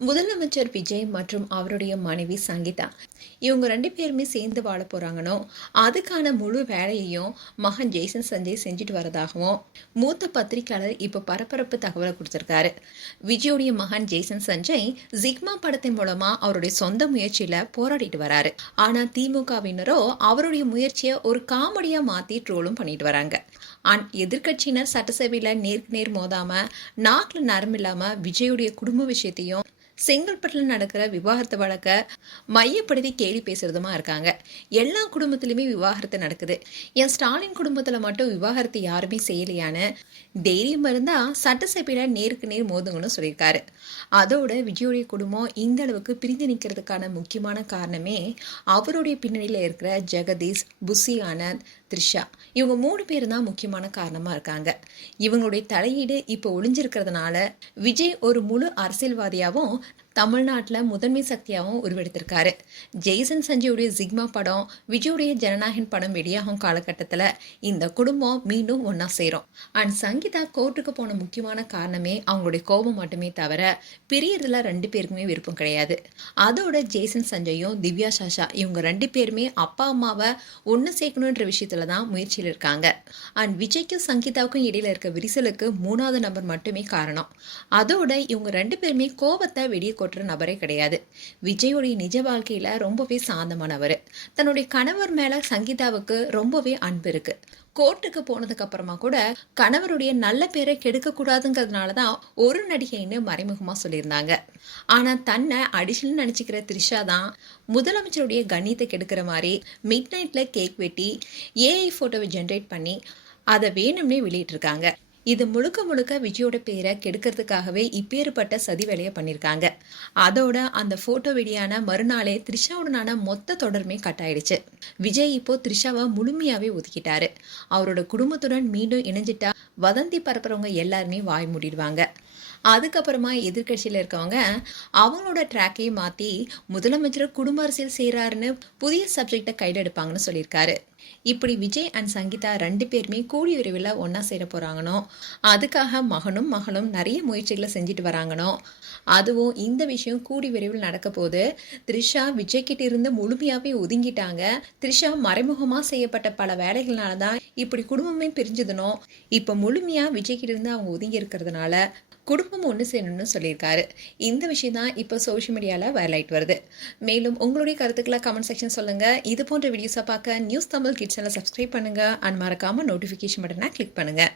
முதலமைச்சர் விஜய் மற்றும் அவருடைய மனைவி சங்கீதா இவங்க 2 பேருமே சேர்ந்து வாழ போறாங்கன்னு அதுக்கான முழு வேலையையும் மகன் ஜேசன் சஞ்சய் செஞ்சுட்டு வரதாகவும் மூத்த பத்திரிகையாளர் இப்ப பரபரப்பு தகவலை கொடுத்திருக்காரு. விஜயோடைய மகன் ஜேசன் சஞ்சய் ஜிக்மா படத்தின் மூலமா அவருடைய சொந்த முயற்சியில போராடிட்டு வராரு. ஆனா திமுகவினரோ அவருடைய முயற்சியை ஒரு காமெடியா மாத்தி ட்ரோலும் பண்ணிட்டு வராங்க. எதிர்கட்சியினர் சட்டசபையில நேருக்கு நேர் மோதாம நாக்குல நரம்பு இல்லாம விஜயோடைய குடும்ப விஷயத்தையும் செங்கல்பட்டில் நடக்கிற விவாகரத்து வழக்க மையப்படுத்தி கேலி பேசுறதுமா இருக்காங்க. எல்லா குடும்பத்திலுமே விவாகரத்து நடக்குது, என் ஸ்டாலின் குடும்பத்துல மட்டும் விவாகரத்து யாருமே செய்யலையான்னு தைரியம் இருந்தா சட்டசபையில நேருக்கு நேர் மோதுங்கன்னு சொல்லியிருக்காரு. அதோட விஜயோடைய குடும்பம் இந்த அளவுக்கு பிரிந்து நிற்கிறதுக்கான முக்கியமான காரணமே அவருடைய பின்னணியில இருக்கிற ஜெகதீஷ், புசி ஆனந்த், த்ரிஷா இவங்க 3 பேர் தான் முக்கியமான காரணமா இருக்காங்க. இவங்களுடைய தலையீடு இப்போ ஒளிஞ்சிருக்கிறதுனால விஜய் ஒரு முழு அரசியல்வாதியாகவும் தமிழ்நாட்டில் முதன்மை சக்தியாகவும் உருவெடுத்திருக்காரு. ஜெய்சன் சஞ்சயுடைய ஜிக்மா படம், விஜயுடைய ஜனநாயகன் படம் வெளியாகும் காலகட்டத்தில் இந்த குடும்பம் மீண்டும் ஒன்னா சேரும். சங்கீதா கோர்ட்டுக்கு போன முக்கியமான காரணமே அவங்களுடைய கோபம் மட்டுமே தவிர பிரியறதுல 2 பேருக்குமே விருப்பம் கிடையாது. அதோட ஜெய்சன் சஞ்சயும் திவ்யா சாஷா இவங்க 2 பேருமே அப்பா அம்மாவை ஒன்று சேர்க்கணுன்ற விஷயத்துல தான் முயற்சியில் இருக்காங்க. விஜய்க்கும் சங்கீதாவுக்கும் இடையில இருக்க விரிசலுக்கு 3வது நபர் மட்டுமே காரணம். அதோட இவங்க 2 பேருமே கோபத்தை வெளியே கொட்டுற நபரே கிடையாது. விஜயோடைய நிஜ வாழ்க்கையில ரொம்பவே சாந்தமானவர். தன்னுடைய கணவர் மேல சங்கீதாவுக்கு ரொம்பவே அன்பு இருக்கு. கோர்ட்டுக்கு போனதுக்கு அப்புறமா கூட கணவருடைய நல்ல பேரை கெடுக்க கூடாதுங்கிறதுனாலதான் ஒரு நடிகைன்னு மறைமுகமா சொல்லியிருந்தாங்க. ஆனா தன்னை அடிஷனல் நினைச்சுக்கிற த்ரிஷா தான் முதலமைச்சருடைய கண்ணியத்தை கெடுக்கிற மாதிரி மிட் நைட்ல கேக் வெட்டி ஏஐ போட்டோவை ஜென்ரேட் பண்ணி அதை வேணும்னே வெளியிட்டிருக்காங்க. இது முழுக்க முழுக்க விஜயோட பேரை கெடுக்கிறதுக்காகவே இப்பேற்பட்ட சதி வேலையை பண்ணியிருக்காங்க. அதோட அந்த போட்டோ வெளியான மறுநாளே த்ரிஷாவுடனான மொத்த தொடருமே கட் ஆயிடுச்சு. விஜய் இப்போ த்ரிஷாவை முழுமையாவே ஒதுக்கிட்டாரு. அவரோட குடும்பத்துடன் மீண்டும் இணைஞ்சிட்டா வதந்தி பரப்புறவங்க எல்லாருமே வாய் மூடிடுவாங்க. அதுக்கப்புறமா எதிர்கட்சியில் இருக்கவங்க அவங்களோட ட்ராக்கையும் மாற்றி முதலமைச்சர் குடும்ப அரசியல் செய்கிறாருன்னு புதிய சப்ஜெக்டை கையில் எடுப்பாங்கன்னு சொல்லியிருக்காரு. இப்படி விஜய் சங்கீதா 2 பேருமே கூடிய விரைவில் ஒன்றா சேர போகிறாங்கனோ, அதுக்காக மகனும் மகளும் நிறைய முயற்சிகளை செஞ்சுட்டு வராங்கனோ, அதுவும் இந்த விஷயம் கூடி விரைவில் நடக்க போது. த்ரிஷா விஜய் கிட்ட இருந்து முழுமையாவே ஒதுங்கிட்டாங்க. த்ரிஷா மறைமுகமா செய்யப்பட்ட பல வேலைகள்னால தான் இப்படி குடும்பமே பிரிஞ்சதுனோ, இப்ப முழுமையா விஜய் கிட்ட இருந்து அவங்க ஒதுங்கி இருக்கிறதுனால குடும்பம் ஒன்று சேரணும்னு சொல்லியிருக்காரு. இந்த விஷயம் தான் இப்போ சோஷியல் மீடியாவில் வைரல் ஆயிட்டு வருது. மேலும் உங்களுடைய கருத்துக்களை கமெண்ட் செக்ஷன் சொல்லுங்க. இது போன்ற வீடியோஸை பார்க்க நியூஸ் தமிழ் கிட்ஸ் சேனலை சப்ஸ்கிரைப் பண்ணுங்க. மறக்காம நோட்டிஃபிகேஷன் பட்டனை கிளிக் பண்ணுங்க.